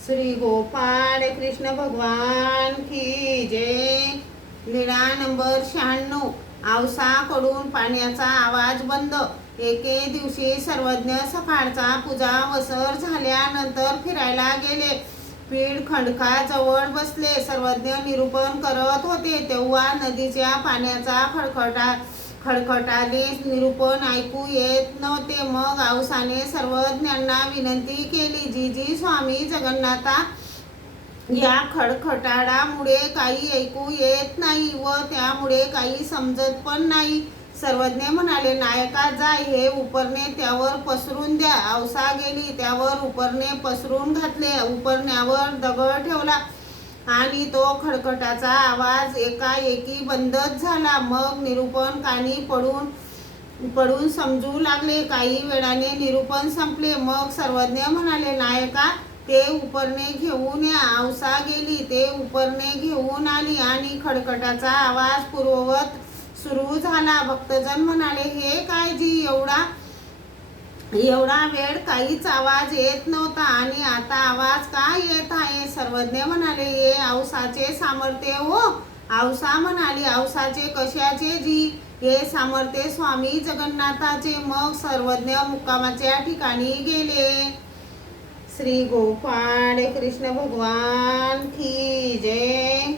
श्री गोपाळ कृष्ण भगवान की जय। लीळा नंबर 96। आवसाकडून पाण्याचा आवाज बंद। एके दिवशी सर्वज्ञ सकाळचा पूजा वसर झाल्यानंतर फिरायला गेले। पीड खंडकाजवळ बसले। सर्वज्ञ निरूपण करत होते तेव्हा नदीच्या पाण्याचा खडखडाने निरूपण ऐकू येत नव्हते। मग आवसाने सर्वज्ञांना विनंती केली, जी स्वामी जगन्नाथा, या खडखडामुळे काही ऐकू येत नाही व त्यामुळे काही समजत पण नाही। सर्वज्ञ म्हणाले, नायका जा, हे उपरणे त्यावर पसरून द्या। आवसा गेली, त्यावर उपरणे पसरून घातले। उपरण्यावर दगड ठेवला आणि तो खडखडाचा आवाज एकाएकी बंदच झाला। मग निरूपण कानी पडून समजू लागले। काही वेळाने निरूपण संपले। मग सर्वज्ञ म्हणाले, नायका, ते उपरणे घेऊन या। आवसा गेली, ते उपरणे घेऊन आली आणि खडखडाचा आवाज पूर्ववत सुरू झाला। भक्तजन म्हणाले, हे काय जी, एवढा वेळ काहीच आवाज येत नव्हता आणि आता आवाज का येत आहे? सर्वज्ञ म्हणाले, हे आवसाचे सामर्थ्य हो। आवसा म्हणाली, आवसाचे कशाचे जी? हे सामर्थ्य स्वामी जगन्नाथाचे। मग सर्वज्ञ मुक्कामाच्या ठिकाणी गेले। श्री गोपाळ कृष्ण भगवान की जय।